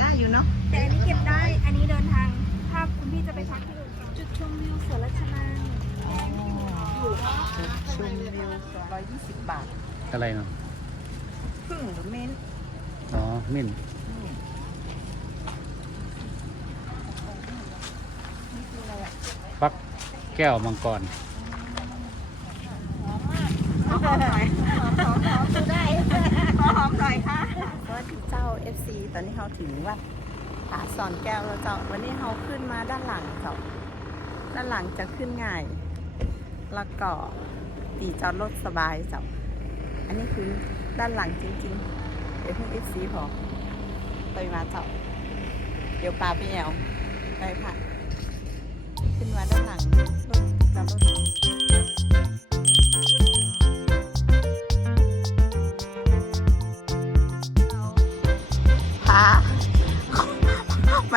ได้อยู่เนาะแต่อันนี้เก็บได้ อันนี้เดินทาง ถ้าคุณพี่จะไปพักที่อื่นก่อนจุดชมวิวสวนรัชนังอยู่จุดชมวิว220บาทอะไรเนาะพึ่งหรือเม้นอ๋อมิ่นฟักแก้วมังกรหอมหน่อยหอมหอมดูได้ หน่อยค่ะสวัสดีเจ้า FC ตอนนี้เราถึงวัดผาสอนแก้วแล้วเจ้า วันนี้เราขึ้นมาด้านหลังเจ้า ด้านหลังจะขึ้นง่าย แล้วก็ตีจอดรถสบายเจ้า อันนี้คือด้านหลังจริงๆ เดี๋ยวเพิ่ง FC พอไปมาเจ้า เดี๋ยวปลาไปแอวไปค่ะ ขึ้นมาด้านหลังรถจอดรถ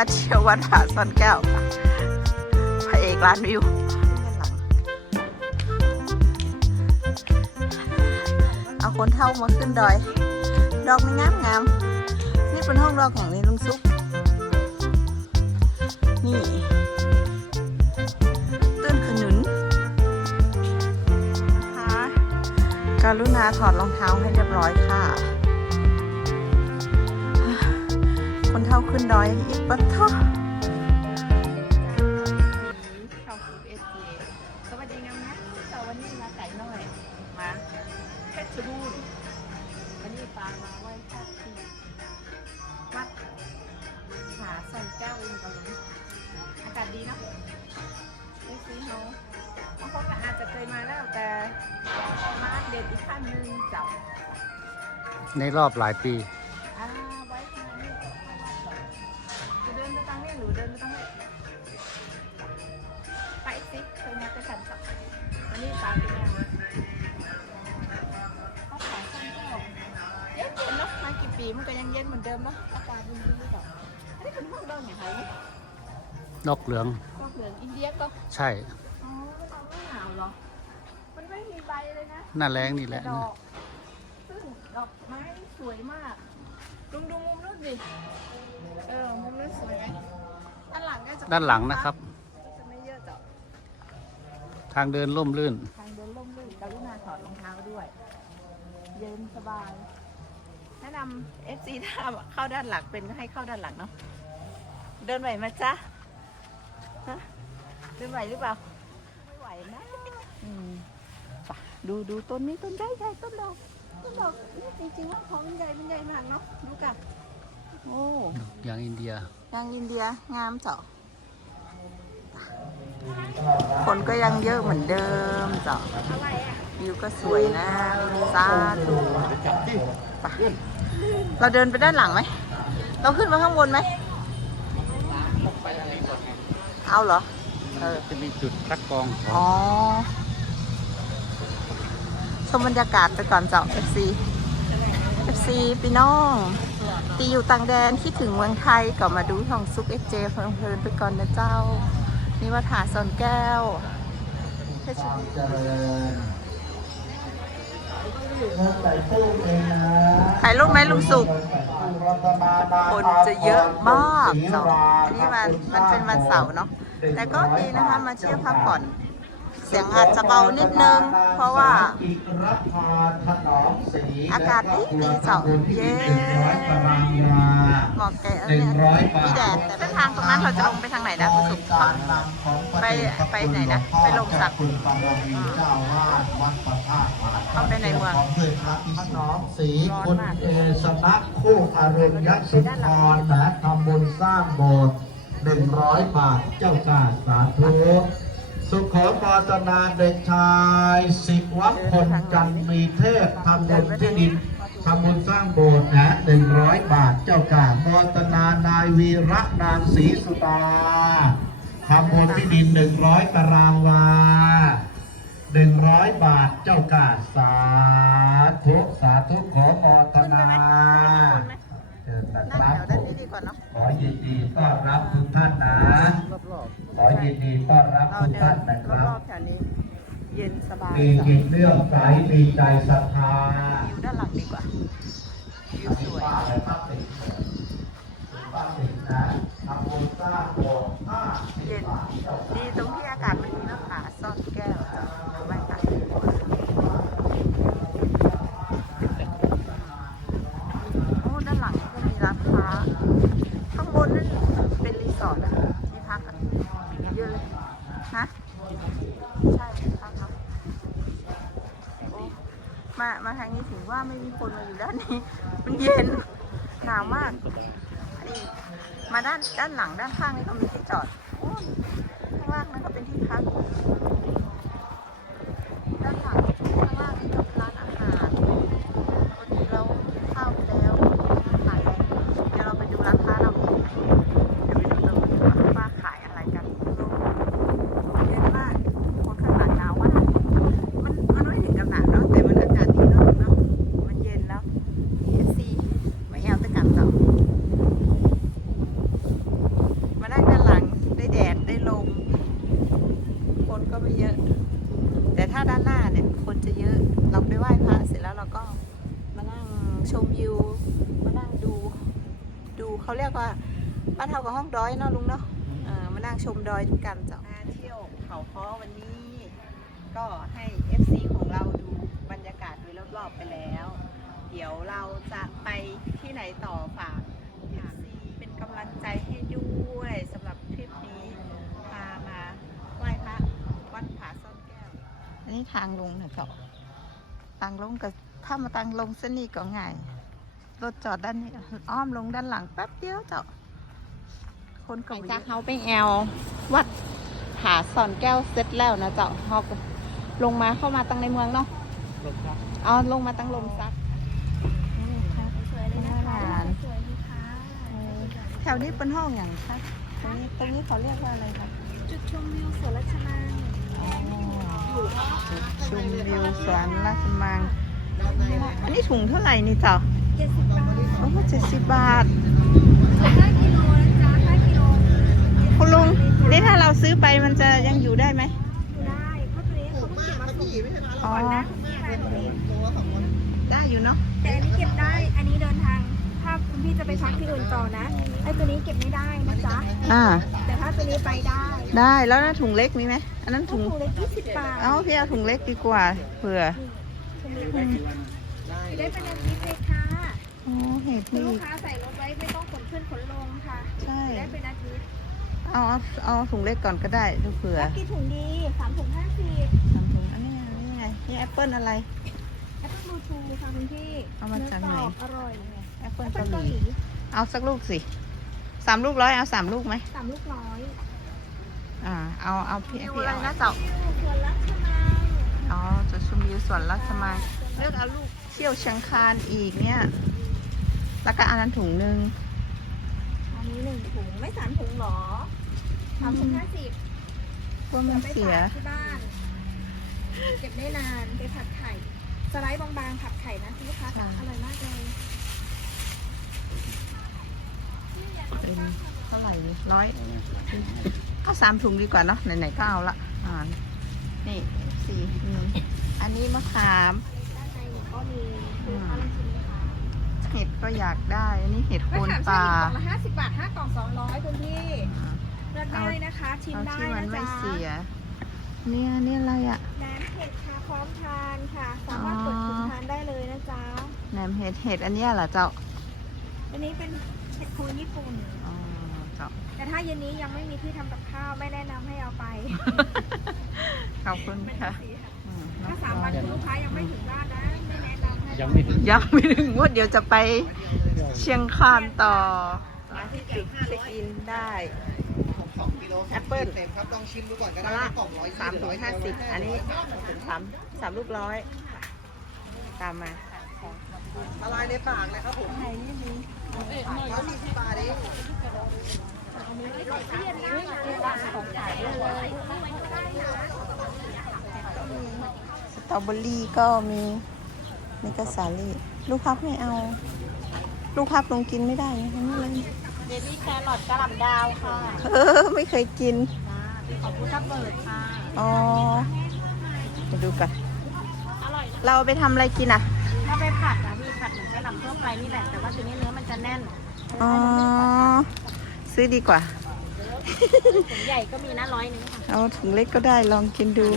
มาเที่ยววัดผาซ่อนแก้วพระเอกร้านวิวเอาคนเท่ามาขึ้นดอย ดอกมันงามงามๆนี่เป็นห้องดอกอย่างนี้ลุงซุก นี่ต้นขนุนนะคะการุณาถอดรองเท้าให้เรียบร้อยค่ะ คนเท่าขึ้นดอยอีกปะท้อสวัสดีงามนะแต่วันนี้มาไก่น้อย มาเพชรบูรณ์วันนี้ปามาไหว้พระที่วัดผาสันเจ้าเองกันเลยอากาศดีเนาะไม่ซีเฮาบางคนก็อาจจะเคยมาแล้วแต่มาอัปเดตอีกขั้นหนึ่งเจ้าในรอบหลายปี มือนเดิมเนาะอากาศมันดีหรือเปล่าอันนี้เป็นห้องดองอย่างไรเนี่ยดอกเหลืองก็เหลืองอินเดียก็ใช่ อ๋อไม่ทำไม่หนาวเหรอ มันไม่มีใบเลยนะหน้าแรงนี่แหแต่ละดอก ซึ่งดอกไม้สวยมากลุงดูมุมนู้นดิเออ มุมนู้นสวยไหมด้านหลังก็จะด้านหลังนะครับ จะไม่เยอะจ้ะทางเดินร่มรื่น ทางเดินร่มรื่นกรุณาถอดรองเท้าด้วย เย็นสบาย แนะนำ FC ถ้าเข้าด้านหลังเป็นก็ให้เข้าด้านหลังเนาะเดินไหวไหมจ๊ะฮะเดินไหวหรือเปล่าไม่ไหวนะอืมไปดูดูต้นนี้ต้นใหญ่ใหญ่ต้นดอกต้นดอกนี่จริงๆว่าของมันใหญ่มันใหญ่มากเนาะดูกันโอ้อย่างอินเดียยางอินเดียงามเจาะคนก็ยังเยอะเหมือนเดิมเจาะวิวก็สวยนะซาธุไป เราเดินไปด้านหลังไหม เราขึ้นมาข้างบนไหม เอาเหรอ เออ จะมีจุดคัดกรองขอ๋อองชมบรรยากาศไปก่อนเจ้า FC FC พี่น้อง ตีอยู่ต่างแดนคิดถึงเมืองไทยก็มาดูของซุกเอ็กเจเพลินๆไปก่อนนะเจ้า นี่ว่าถาซอนแก้วเพชรบูรณ์ ถ่ายรูปไหมลุงสุกคนจะเยอะมากเจ้าอันนี้มันมันเป็นวันเสาร์เนาะแต่ก็ดีนะคะมาเที่ยวพักผ่อน เสียงอาจจะเบานิดนึง เพราะว่า อากาศดีดีเจ้าเย็นเหมาะแก่เออเนี่ยมีแดดแต่เส้นทางตรงนั้นเราจะลงไปทางไหนนะคุณสุขเขาไปไปไหนนะ ไปลงสักเอาไปในเมืองพระน้องศรีคุณเอสนักคู่อรุณยสุนทรนะทำบุญสร้างโบสถ์หนึ่งร้อยบาทเจ้าการสาธุ สุขอมตนาเด็กชายสิวัพลจันทร์มีเทพทำบุญที่ดินทำบุญสร้างโบสถ์นะหนึ่งร้อยบาทเจ้าการมตนานายวีระนางศรีสุดาทำบุญที่ดินหนึ่งร้อยตารางวาหนึ่งร้อยบาทเจ้ากาสาธุสาธุขอมอตนาเชิญนะนั่งครับแถวด้านนี้ดีกว่าเนาะขอยินดีต้อนรับทุกท่านนะ ขอยินดีต้อนรับเอาทุกเดิท่านนนะครรับอบๆแถวนี้เย็นสบายมีจ้ะจิตเลื่อมใสมีใจศรัทธาอยู่ด้านหลังดีกว่าวิวสวยป้าและพระติประสิทธิ์นะทำบุญสร้างโบสถ์ห้าสิบเย็นบาทเจ้าดีตรงที่อากาศมันดีแล้วขาซ่อนแก้วจ้ะไม่ค่ะโอ้ด้านหลังก็มีร้านค้า ข้างบนนั่นเป็นรีสอร์ทอะที่พักอะเยอะเลยฮะใช่ที่พักครับโอ้มามาทางนี้ถึงว่า ไม่มีคนมาอยู่ด้านนี้ มันเย็นหนาวมาก นี่มาด้านด้านหลังด้านข้างนี่ก็มีที่จอดโอ้ยข้างล่างนั่นก็เป็นที่พัก ด้านหลังข้างล่างนี่ก็เป็นร้านอาหารปกติเรากินข้าวไปแล้วขายอะไรเดี๋ยวเราไปดูร้านค้าเราเองเดี๋ยวไปดูตรงนี้ว่าว่าขายอะไรกันเย็นมากคนข้างหลังหนาวมากมันมันไม่ถึงกับหนาวเนาะแต่มันอากาศดีเนาะเนาะมันเย็นแล้ว EFC ไม่เอาแตะกันจ้ะ มานั่งด้านหลังได้แดดได้ลม คนก็ไม่เยอะ แต่ถ้าด้านหน้าเนี่ย คนจะเยอะ เราไปไหว้พระเสร็จแล้วเราก็มานั่งชมวิว มานั่งดู ดูเขาเรียก ว่าบ้านเท่ากับห้องดอยเนาะลุงเนาะเออมานั่งชมดอยด้วยกันจ้ะมาเที่ยวเขาค้อวันนี้ ก็ให้ FC ของเราดูบรรยากาศโดยรอบๆไปแล้ว เดี๋ยวเราจะไปที่ไหนต่อฝาก FC เป็นกำลังใจให้ด้วยสำหรับทริปนี้พามาไหว้พระวัดผาซ่อนแก้ว อันนี้ทางลงนะเจ้าทางลงกับถ้ามาทางลงเส้นนี้ก็ง่าย รถจอดด้านนี้อ้อมลงด้านหลังแป๊บเดียวเจ้า คนก็จากเขาไปแอล วัดผาซ่อนแก้วเสร็จแล้วนะเจ้าเขาก็ลงมาเข้ามาตั้งในเมืองเนาะลงครับเอาลงมาตั้งลมซักนี่ค่ะสวยเลยนะคะอาหารสวยดีค่ะแถวนี้เป็นห้องอย่างคะตรงนี้ตรงนี้เขาเรียกว่าอะไรคะจุดชมวิวสวนรัชมังจุดชมวิวสวนราชมังอันนี้ถุงเท่าไหร่นี่เจ้าเจ็ดสิบบาท โอ้เจ็ดสิบบาทห้ากิโลนะจ๊ะห้ากิโลคุณลุงนี่ถ้าเราซื้อไปมันจะยังอยู่ได้ไหมอยู่ได้เพราะตัวนี้เขาเพิ่งเก็บมาส่งอ๋อก่อนนะใช่ตัวนี้ได้อยู่เนาะแต่อันนี้เก็บได้ อันนี้เดินทาง ถ้าคุณพี่จะไปพักที่อื่นต่อนะไอ้ตัวนี้เก็บไม่ได้นะจ๊ะอ่า แต่ถ้าตัวนี้ไปได้ ได้แล้วนะถุงเล็กมีไหมอันนั้นถุถุงงเล็กยี่สิบบาท เอาพี่เอาถุงเล็กดีกว่าเผื่อถุงเล็กได้เป็นอาทิตย์เลยค่ะ โอ้เห็ดคุณนี่ลูกค้าใส่รถไว้ไม่ต้องขนขึ้นขนลงค่ะใช่ ได้เป็นอาทิตย์เอาเอาเอาถุงเล็กก่อนก็ได้ดูเผื่อแล้วกี่ถุงดีสามถุงห้าสิบทำถุงอันนี้ไงอันนี้ไงนี่แอปเปิลอะไร แอปเปิ้ลบลูทูธค่ะคุณพี่เอามาจากไหน เนื้อกรอบอร่อยแอปเปิลแอปเปิ้ลเกาเกาหหลีลีเอาสักลูกสิสามลูกร้อยเอาสามลูกไหมสามลูกร้อยอ่าเอาเอาพี่พี่เอานะเจ้าส่วนรัชมังอ๋อจุดชมวิวสวนราชมังเลือกเอาลูกเชี่ยวเชียงคานอีกเนี่ย แล้วก็อันนั้นถุงหนึ่งอันนี้หนึ่งถุงไม่สามถุงหรอสามถุงห้าสิบเพื่อมันไปเสียฝากที่บ้านเก็บได้นานไปผัดไข่สไลด์บางๆผัดไข่นะคุณลูกค้าจ๋าอร่อยมากเลยเป็นเท่าไหร่ดีร้อยเอาสามถุงดีกว่าเนาะไหนๆก็เอาละอ่านี่สี่อืมอันนี้มะขามด้านในก็มีคือ เห็ดก็อยากได้อันนี้เห็ดโคก็นถามป่า ใช่กล่องละห้าสิบบาทห้ากล่องสองร้อยคุณพี่อ่าเลือกได้นะคะชิมเอาได้ที่มันนะไม่จ๊ะเสีย เนี่ยนี่อะไรอะ น้ำเผ็ดค่ะพร้อมทานค่ะ สามารถเปิดถุงทานได้เลยนะจ๊ะแหนมเห็ดเห็ดอันเนี้ยเหรอเจ้าอันนี้เป็นเห็ดโคนญี่ปุ่น อ๋อเจ้า แต่ถ้าเย็นนี้ยังไม่มีที่ทำกับข้าวไม่แนะนำให้เอาไปขอบคุณค่ะอืมถ้าสามวันคุณลูกค้ายังไม่ถึงบ้านนะไม่แนะนำให้ ยังไม่ถึงยังไม่ถึงว่าเดี๋ยวจะไปเชียงคานต่อมาที่จุดเช็คอินได้สองกิโลแอปเปิ้ลเต็มครับลองชิมดูก่อนก็มาได้ละกล่องร้อยสามถุงห้าสิบอันนี้ถึงสามสามลูกร้อยตามมาละลายในปากเลยครับผมร้อยสี่สิบบาทเองสตรอเบอรี่ก็มี นี่ก็สาลี่ ลูกพับไม่เอา ลูกพับลงกินไม่ได้นะนี่เลยเบบี้แครอทกระหล่ำดาวค่ะเออไม่เคยกิน ขอบคุณทับเบิร์ดค่ะ อ๋อมาดูกันเราเอาไปทำอะไรกินอะ ถ้าไปผัดนะพี่ผัดเหมือนกระหล่ำทั่วไปนี่แหละ แต่ว่าตัวนี้เนื้อมันจะแน่นอ๋อ ซื้อดีกว่า ถุงใหญ่ก็มีนะร้อยหนึงค่ะเอาถุงเล็กก็ได้ลองกินดู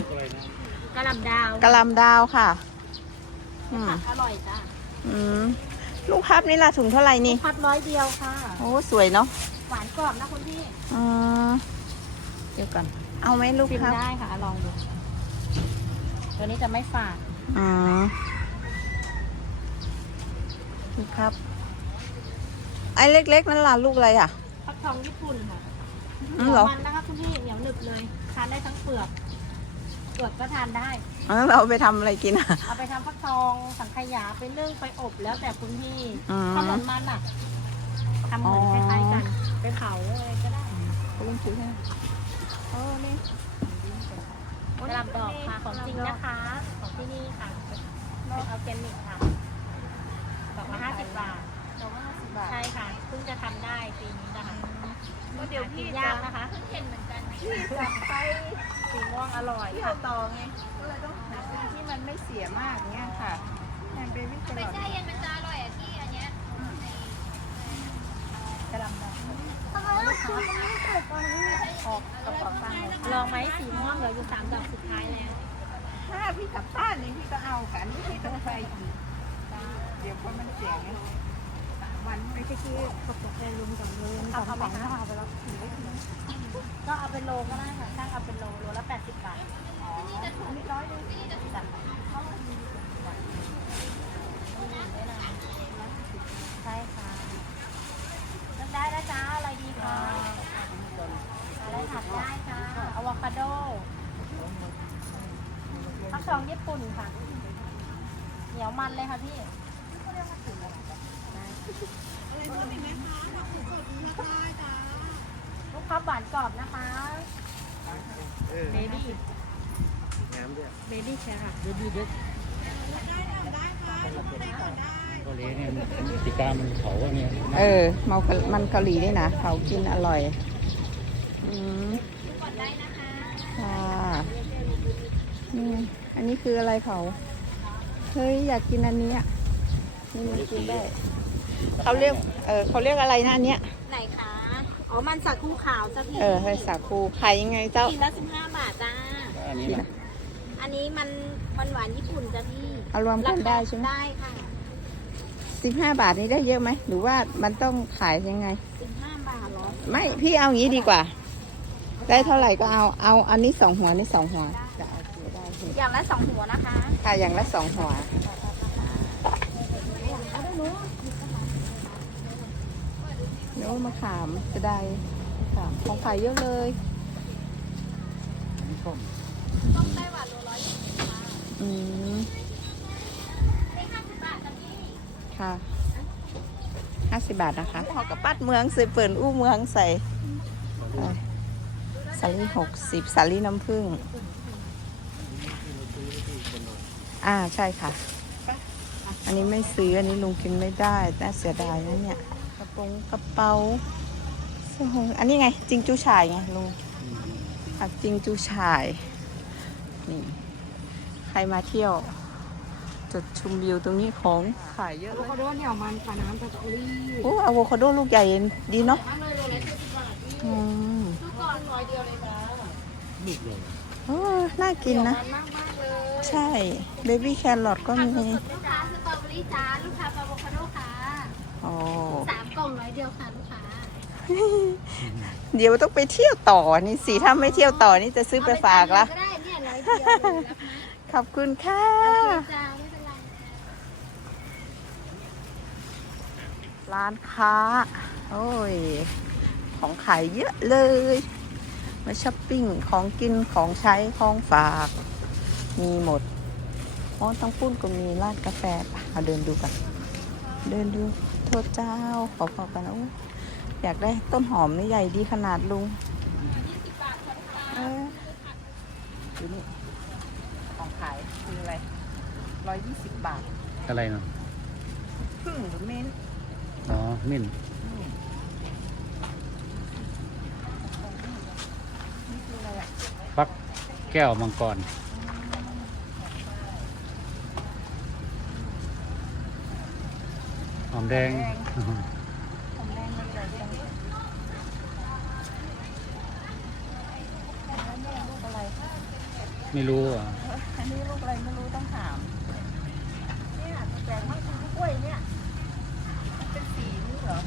กระหล่ำดาวกะหลำดาวค่ะ อืมอร่อยจ้ะอืมลูกพับนี่ล่ะถุงเท่าไหร่นี่ พัดร้อยเดียวค่ะ โอ้สวยเนาะหวานกรอบนะคุณพี่อืมเดี๋ยวก่อน เอาไหมลูกชิมพับได้ค่ะลองดู ตัวนี้จะไม่ฝาดอืมลูกพับ ไอ้เล็กๆนั่นล่ะลูกอะไรอะ ฟักทองญี่ปุ่นค่ะอืมเหรอ มันนะคะคุณพี่เหนียวหนึบเลย ทานได้ทั้งเปลือก เปลือกก็ทานได้อ๋อเราเอาไปทำอะไรกินอะ เอาไปทำฟักทองสังขยาไปนึ่งไปอบแล้วแต่คุณพี่อืมข้าวหมนมันอะทำเหมือนคล้ายๆกัน ไปเผาอะไรก็ได้ลุงซื้อให้โอ้นี่กระหลำดอกค่ะของจริงนะคะ ของที่นี่ค่ะเป็นออร์แกนิกค่ะดอกละห้าสิบบาทดอกละห้าสิ บบาท ใช่ค่ะเพิ่งจะทำได้ปีนี้นะคะก็เดี๋ยวพี่หากินจะ ยากนะคะเพิ่งเห็นเหมือนกันพี่จะไปสีม่วงอร่อยเที่ยวต่อไงก็เลยต้องหาซื้อที่มันไม่เสียมากเงี้ยค่ะแอนเบบี้ตลอดเย็นมันจะอร่อยอะพี่อันเนี้ยกระลำดอกออกกระเป๋าตังค์ลองไหมสีม่วงเหลืออยู่สามดอกสุดท้ายแล้วถ้าพี่กลับบ้านนี่พี่ก็เอากันนี่พี่ต้องไปอีกเดี๋ยวคนมันเสียไงสาม วันไม่ใช่ที่ตกตกในรุมกับรุมกับของถ้าเอาไปแล้วถือไว้ถือก็เอาเป็นโลก็ได้ค่ะช่างเอาเป็นโลโลละแปดสิบบาทอ๋ออันนี้ร้อยหนึงจัดใช่ค่ะเลือกได้นะจ๊ะอะไรดีคะอะไรถัดได้ค่ะอะโวคาโดฟักทองญี่ปุ่นค่ะ เหนียวมันเลยค่ะพี่ ลูกค้าหวานกรอบนะคะเบบี้เบบี้ใช่ค่ะเกาหลีเนี่ยติกามันเขาว่าเนี่ยเออเมามันเกาหลีนี่นะเขากินอร่อย อืมก่อนได้นะคะค่ะนี่อันนี้คืออะไรเขาเฮ้ยอยากกินอันนี้อะนี่มันกินได้เขาเรียก เออเขาเรียกอะไรนะอันเนี้ยไหนคะ อ๋อมันสักคูขาวจ้ะพี่เออเฮ้ยสาคูขายยังไงเจ้ากินละสิบห้าบาทจ้า อันนี้นะอันนี้มันมันหวานญี่ปุ่นจ้ะพี่เอารวมกันได้ใช่ไหมได้ค่ะสิบห้าบาทนี้ได้เยอะไหมหรือว่ามันต้องขายยังไงสิบห้าบาทเหรอไม่พี่เอาอย่างนี้ดีกว่า ได้เท่าไหร่ก็เอาเอาอันนี้สองหัวนี่สองหัวจะเอาเกี่ยวได้สิอย่างละสองหัวนะคะ ค่ะอย่างละสองหัว เดี๋ยวมะขามจะได้ค่ะของขายเยอะเลยส้มต้องไต้หวันโลร้อยยี่สิบค่ะอืมได้ห้าสิบบาทจ้ะพี่ค่ะห้าสิบบาทนะคะหอกับปัดเมืองใส่เปิ่นอู้เมืองใส่เอ่อสาลี่หกสิบสาลี่น้ำผึ้งอ่าใช่ค่ะ อันนี้ไม่ซื้อ อันนี้ลุงกินไม่ได้ น่าเสียดายนะเนี่ยกระโปรงกระเป๋าเสื้อหงอันนี้ไง จิงจูฉายไงลุงผักจิงจูฉาย นี่ ใครมาเที่ยว จุดชมวิวตรงนี้ของขายเยอะเลยโคโดเหนียวมันค่ะน้ำสตรอเบอรี่โอ้อะโวคาโดลูกใหญ่ดีเนาะมากเลยโลละเจ็ดสิบบาทอืมทุกก่อนร้อยเดียวเลยจ้าลูกเลยโอ้น่ากินนะ มากมากๆเลยใช่ เบบี้แครอทก็มี ลูกค้าสตรอเบอรี่จ้าลูกค้าอะโวคาโดค่ะ โอ้สามกล่องร้อยเดียวค่ะลูกค้าเดี๋ยวต้องไปเที่ยวต่อนี่สิถ้าไม่เที่ยวต่อนี่จะซื้อไปฝากละก็ได้เนี่ยร้อยเดียวเลยรับไหมขอบคุณค่ะโอเคจ้าไม่เป็นไรร้านค้า โอ้ย ของขายเยอะเลย มาช้อปปิ้ง ของกิน ของใช้ ของฝาก มีหมด อ๋อต้องปุ้นก็มีร้านกาแฟปะเอาเดินดูกัน เดินดู โทษเจ้า ขอพอกันนะโอ้ยอยากได้ต้นหอมนี่ใหญ่ดีขนาดลุงเออดูนี่ของขายคืออะไรร้อยยี่สิบบาท อะไรเนาะพึ่งหรือเม้นอ๋อมิ้นนี่คื อมแดง หอมแดงไม่รู้อะอันนี้ลูกอะไรไม่รู้ต้องถาม เนี่ยแปงกมากคือกล้วยเนี่ย เป็นสีนี่เหรอ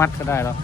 มัดก็ได้แล้ว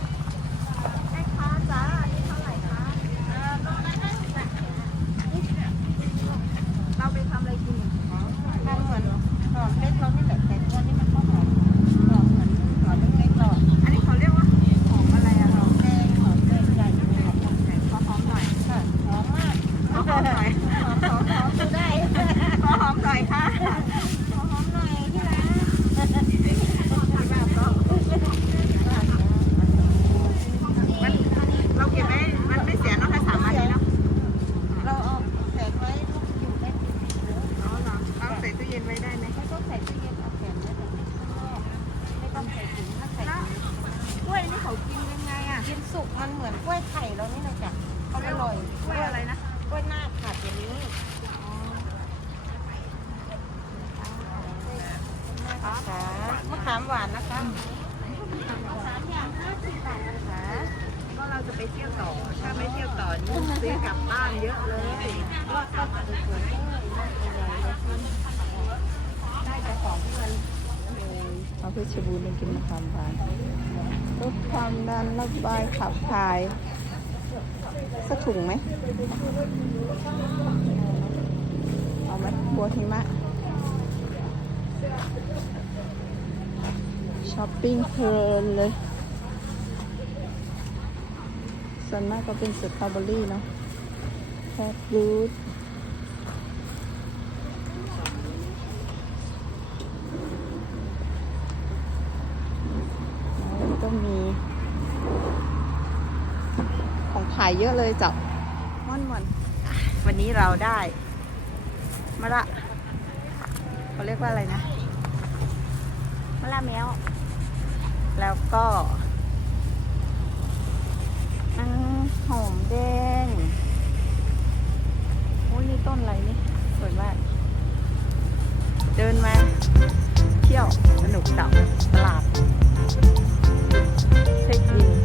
หวานนะคะสามอย่างห้าสิบบาทนะคะก็เราจะไปเที่ยวต่อ ถ้าไม่เที่ยวต่อนี่ซื้อกลับบ้านเยอะเลยก็ก็ได้แต่ของที่มันเอาเพชรบูรณ์มากินมะขามหวานลดความดันระบายขับถ่ายสักถุงไหม เอาไหมบัวหิมะ ช้อปปิ้งเพลินเลยส่วนมากก็เป็นสตรอเบอรี่เนาะแคปบูทก็มี ของขายเยอะเลยจับม่อนวันวันนี้เราได้ มาละเขาเรียกว่าอะไรนะ มาละแมว แล้วก็หอมแดงโอ้ยนี่ต้นอะไรนี่ สวยมาก เดินมา เที่ยวสนุกเต่อตลาดเช็คอิน